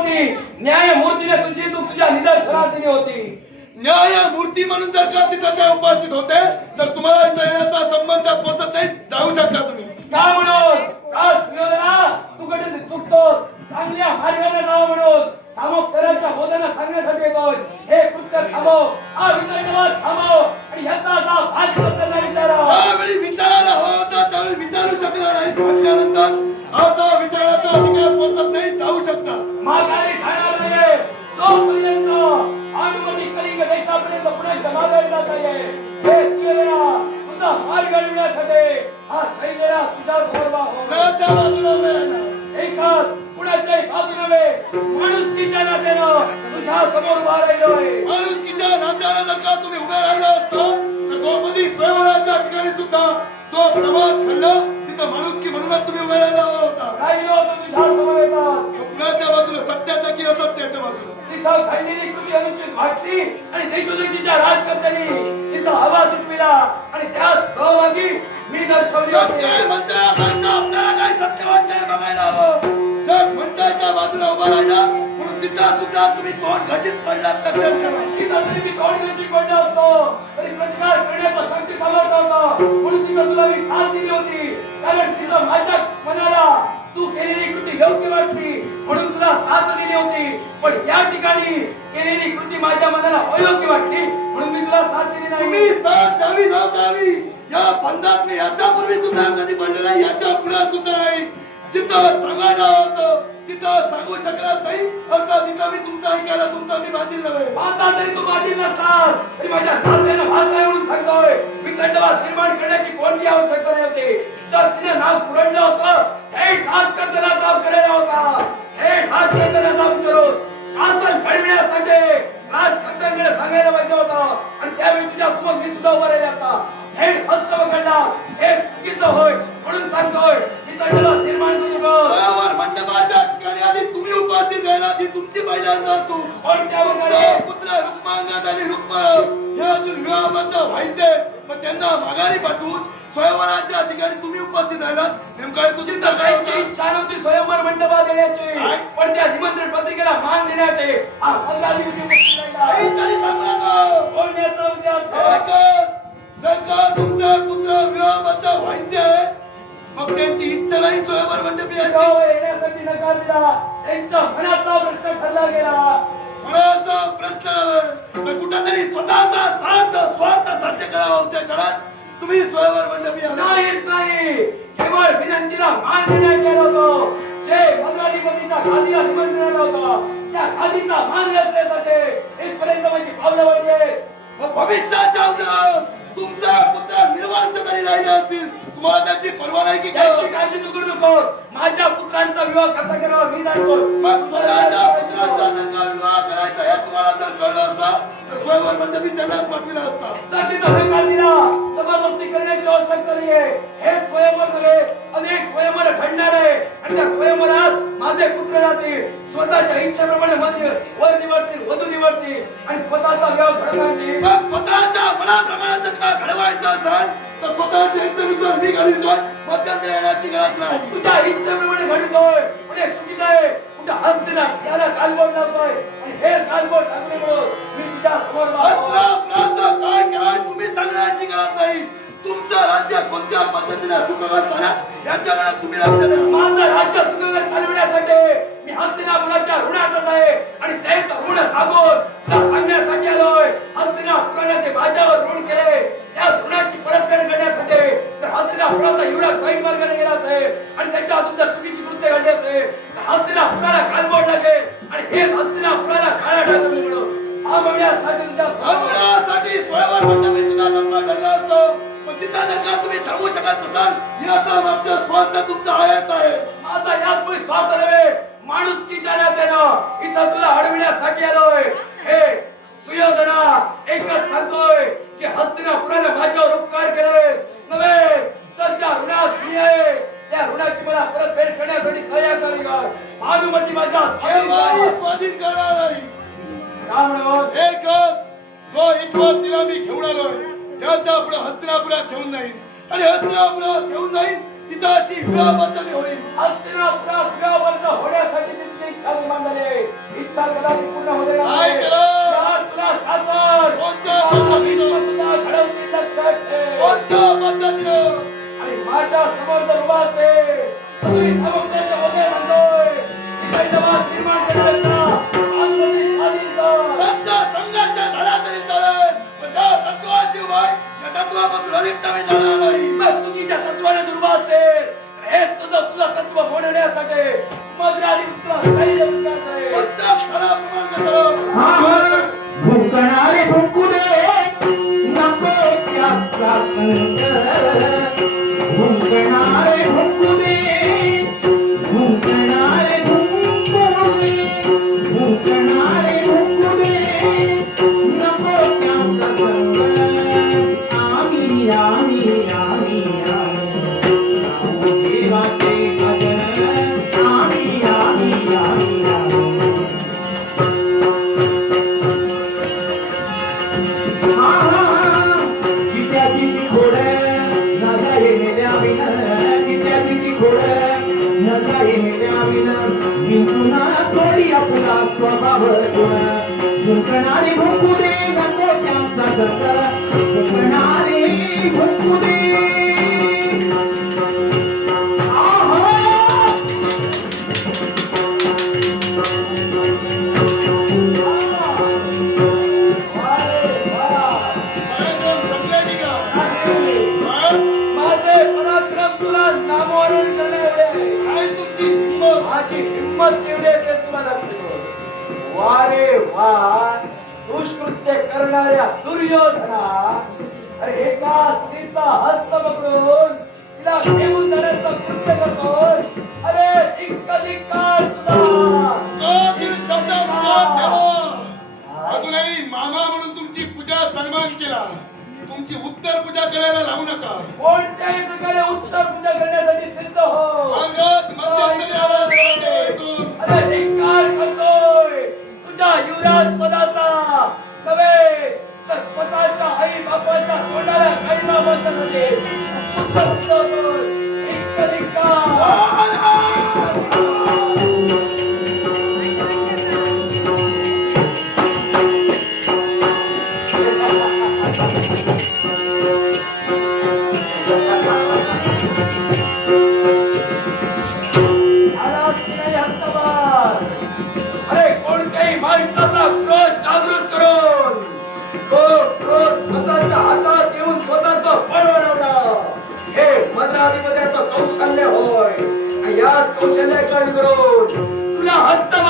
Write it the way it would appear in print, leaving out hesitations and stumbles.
नव्हती, न्यायमूर्तीने तुझी चूक तुझ्या निदर्शनात दिली होती. न्यायमूर्ती म्हणून जर का तिथं ते उपस्थित होते तर तुम्हाला याचा संबंध पोचत नाही, जाऊ शकता तुम्ही. का म्हणून का सुयोधना तू कधी चुकतो, चांगल्या मार्गाने जावं म्हणून सामोपचाराच्या बोधांना सांगण्यासाठी येतोय. हे कृत्य थांबव, हा वितंडवाद थांबव आणि याचा आता भाजपला विचारा. ज्यावेळी विचारायला हवा होता त्यावेळी विचारू शकला नाही म्हटल्यानंतर आता विचाराचा अधिकार पोचत नाही, जाऊ शकता. माघारी खाणार नाहीये तोपर्यंत अनुमती कलिंग देशापर्यंत पुण्याच्या माघारी जात आहे. हे सुयोधना तुझा मार्ग अडविण्यासाठी हा सैन्याला तुझ्या समोर हो. कुणाच्या बाजूला उभे राहिला? एकाच कुणाच्याही बाजू नव्हे, माणुसकीच्या नात्यानं तुझ्या समोर उभा राहिलोय. माणुसकीच्या नात्यानं जर का तुम्ही उभे राहिला असता तर द्रौपदी स्वयंवराच्या ठिकाणी सुद्धा जो प्रभात घडला तिथं माणुसकी म्हणूनच तुम्ही उभे राहिला होता. राहिलो होतो तुझ्या समोर येतात. कुणाच्या बाजूला, सत्याच्या की असत्याच्या बाजूला? तिथं घडलेली कृती अनुचित वाटली आणि देशोदेशीच्या राजकर्त्यांनी तिथं आवाज उठविला आणि त्यात सहभागी मी दर्शवली होती. सत्य म्हणता माणसं आपल्याला काय सत्य वाटतंय बघायला हवं. जग म्हणताय त्या बाजूला उभा राहिला म्हणून तिथं सुद्धा तुम्ही तोंड घशीत पडलात, लक्षात ठेवा. तिथं जरी मी तोंड घशी पडलो असतो तरी प्रतिकार करण्याचा शक्ती समर्थ होता म्हणून तिथं तुला मी साथ दिली होती. कारण तिथं माझ्या मनाला तू केलेली कृती योग्य वाटली म्हणून तुला साथ दिली होती. पण या ठिकाणी केलेली कृती माझ्या मनाला अयोग्य वाटली म्हणून मी तुला साथ दिली नाही. तुम्ही साथ द्यावी ना द्यावी या बंधात मी याच्यापूर्वी सुद्धा कधी पडलो नाही, याच्या पुढे सुद्धा नाही. जिथं सांगायला होतं तिथं सांगू शकला नाही, आता तिथं मी तुमचं ऐकायला तुमचा मी बांधील नव्हे. आता तरी तू बांधील नसतास तरी माझ्या नात्यानं भासलाय म्हणून सांगतोय. वितंडवाद निर्माण करण्याची कोणती आवश्यकता नाही होती. तर तिने नाव पुरडलं होतं, थेट राजकर्त्याला जाब करायला होता. थेट राजकर्त्याला जाब विचारून शासन घडविण्यासाठी राजकर्त्यांकडे सांगायला पाहिजे होतं आणि त्यावेळी तुझ्या समोर मी सुद्धा उभा राहिला होता. थेट हस्त पकडला, हे चुकीचं होय म्हणून सांगतोय. वितंडवाद निर्माण करू नको. स्वयंवर मंडपाच्या ठिकाणी आधी तुम्ही उपस्थित राहिला, ती तुमची पहिल्यांदा चूक. कोणत्या तुमचा प्रकारे? पुत्र रुक्मांगद आणि रुक्माराव हे अजून विवाहबद्ध व्हायचे, पण त्यांना माघारी पाठवून स्वयंवराच्या ठिकाणी तुम्ही उपस्थित राहिलात. नेमकं तुझी तिथं जायची इच्छा नव्हती स्वयंवर मंडपात येण्याची, काय? पण त्या निमंत्रण पत्रिकेला मान देण्याचे हा संघाधिपती उपस्थित राहिला. काहीतरी सांगू नका. बोलण्याचा उद्देश एकच, जर का तुमचा पुत्र विवाहबद्ध व्हायचे मग त्यांची इच्छा नाही स्वयंवर मंडपी यायची. गाव येण्यासाठी नकार दिला. त्यांच्या मनाचा प्रश्न ठरला गेला. मनाचा प्रश्न नव्हे, तर कुठेतरी स्वतःचा स्वार्थ साध्य करावा होत्या क्षणात तुम्ही स्वयंवर मंडपी आला. नाहीच नाही, केवळ विनंतीला मान देण्यात गेला होतो. जे मंत्राधिपतीच्या गादीला निमंत्रण होतं त्या गादीचा मान घेतल्यासाठी इथपर्यंत माझी पावलं वाढली आहेत. मग भविष्याच्या उद्या तुमचा पुत्र निर्वांच तरी राहिले असतील, तुम्हाला त्याची पर्वा नाही की त्याची काळजी तू करू नको. माझ्या पुत्रांचा विवाह कसा करावा मी जाणतो. मग स्वतःच्या पुत्राचा जर का विवाह करायचा हे तुम्हाला जर कळलं असता तर स्वयंवर मंडपी त्यांनाच पाठविला असता. जर तिथं नकार दिला जबरदस्ती करण्याची आवश्यकता नाहीये. हे स्वयंवर नव्हे, अनेक स्वयंवर घडणार आहे आणि त्या स्वयंवरात माझे पुत्र जातील. स्वतःच्या इच्छेप्रमाणे मंदिर वर निवडतील, वधू निवडतील आणि स्वतःचा विवाह घडवतील. मग स्वतःच्या मनाप्रमाणे जर का घडवायचं असेल तर स्वतःच्या इच्छेनुसार मी घडवितोय, मध्यंतरी येण्याची गरज नाही. तुझ्या इच्छेप्रमाणे घडतोय पण हे चुकीचं आहे. कुठं हस्त ना त्याला कालबोट लावतोय आणि हे कालबोट टाकले म्हणून मी तुझ्या समोर अस्त्राचं काय कराय तुम्ही सांगण्याची गरज नाही. तुमचं राज्य कोणत्या पद्धतीने सुखकर चालत याच्याकडे तुम्ही लक्ष द्या. माझं राज्य सुखकर चालविण्यासाठी मी हस्तिनापुराच्या ऋणातच आहे आणि तेच ऋण भागवून तुला सांगण्यासाठी आलोय. हस्तिनापुराचे माझ्यावर ऋण केले, त्या ऋणाची परतफेड करण्यासाठी तर हस्तिनापुराचा एवढा वाईट मार्गाने गेला असेल आणि त्याच्या हातून जर चुकीची कृत्य घडली असेल तर हस्तिनापुराला कालबोट लागेल आणि हेच हस्तिनापुराला काळा टाकून मिळून थांबवण्यासाठी स्वयंवर मंडपी सुद्धा जन्म ठरला असतो, पण तिथं जर का तुम्ही थांबवू शकत नसाल याचा मागचा स्वार्थ तुमचा आहेच आहे. माझा यात काही स्वार्थ नव्हे, माणुसकीच्या नात्यानं इथं तुला अडविण्यासाठी आलोय. हे सुयोधना एकच सांगतोय, जे हस्तिनापुराने माझ्यावर उपकार केले नव्हे तर ज्या ऋणात मी आहे त्या ऋणाची मला परतफेड करण्यासाठी सहकार्य कर. अनुमती माझ्या स्वाधीन करणार नाही. म्हणून एकच, जो इथवर तिला मी घेऊन आलोय त्याच्या पुढे हस्तिनापुरात घेऊन जाईन आणि हस्तिनापुरात घेऊन जाईन तिथं अशी विवाहबद्ध मी होईल. हस्तिनापुरात विवाहबद्ध होण्यासाठी तुमची इच्छा निर्माण झाली. इच्छा कदापि पूर्ण होऊ देणार काय नाही. केलं? यार तुला शासन कोणत्या तुला पद्धतीनं? भीष्म सुद्धा घडवतील लक्षात ठेव. कोणत्या पद्धतीनं? आणि माझ्या समोर जर उभा असेल तर तुम्ही समोरचे होते म्हणतोय विदंडवाद निर्माण करण्याचा आत्मनिर्भर स्वाधीन कर. शस्त्र संघर्ष झाला तरी चालेल, पण त्या तत्वाची उभाय त्या तत्वापासून अलिप्त मी जाणार नाही. मग चुकीच्या तत्वाने दुर्बा असेल तर हे तुझं तत्व मोडण्यासाठी मजरारी तुला शैल्य उपकार करेल. कोणत्या स्थळाप्रमाणे स्थळ? भुंकणारे भुंकू दे नको त्याचा संग भुंकणारे भुंकू दे भुंकणारे भुंकू दे भुंकणारे भुंकू दे नको त्याचा संग आम्ही आम्ही आम्ही आम्ही देवाचे भजन आम्ही आम्ही आम्ही आम्ही भुंकणारे भुंकू दे नको त्यांचा दर भुंकणारे भुंकू दे पराक्रम संपले की का? हा? माझे पराक्रम तुला नामोहरण करणे एवढे आहे. काय तुमची हिंमत? माझी हिंमत एवढी आहे ते तुला दाखवतो. वारे वा दुष्कृत्य करणाऱ्या दुर्योधना अरे एका स्त्रीचा हस्त पकडून तिला घेऊन जाण्याचं कृत्य करतोय. अरे धिक्कार तुझा. कधील शब्द मुखात ठेवा. अजूनही मामा म्हणून तुमची पूजा सन्मान केला, तुमची उत्तर पूजा करायला लावू नका. कोणत्याही प्रकारे उत्तर पूजा करण्यासाठी सिद्ध हो. अंगात मध्यंतरी आवाज येतो. अरे धिक्कार करतोय तुझ्या युवराज पदाचा नव्हे तर स्वतःच्या आई बापाच्या तोंडाला कळीला बसण्यासाठी उत्तर पूजवतोय. अरे कोणत्याही माणसाचा क्रोध जागृत करून तो क्रोध स्वतःच्या हातात घेऊन स्वतःचं बळ बनवणं हे मद्राधिपत्याचं कौशल्य होय. आणि याच कौशल्याच्या विरोध तुला हत्तवा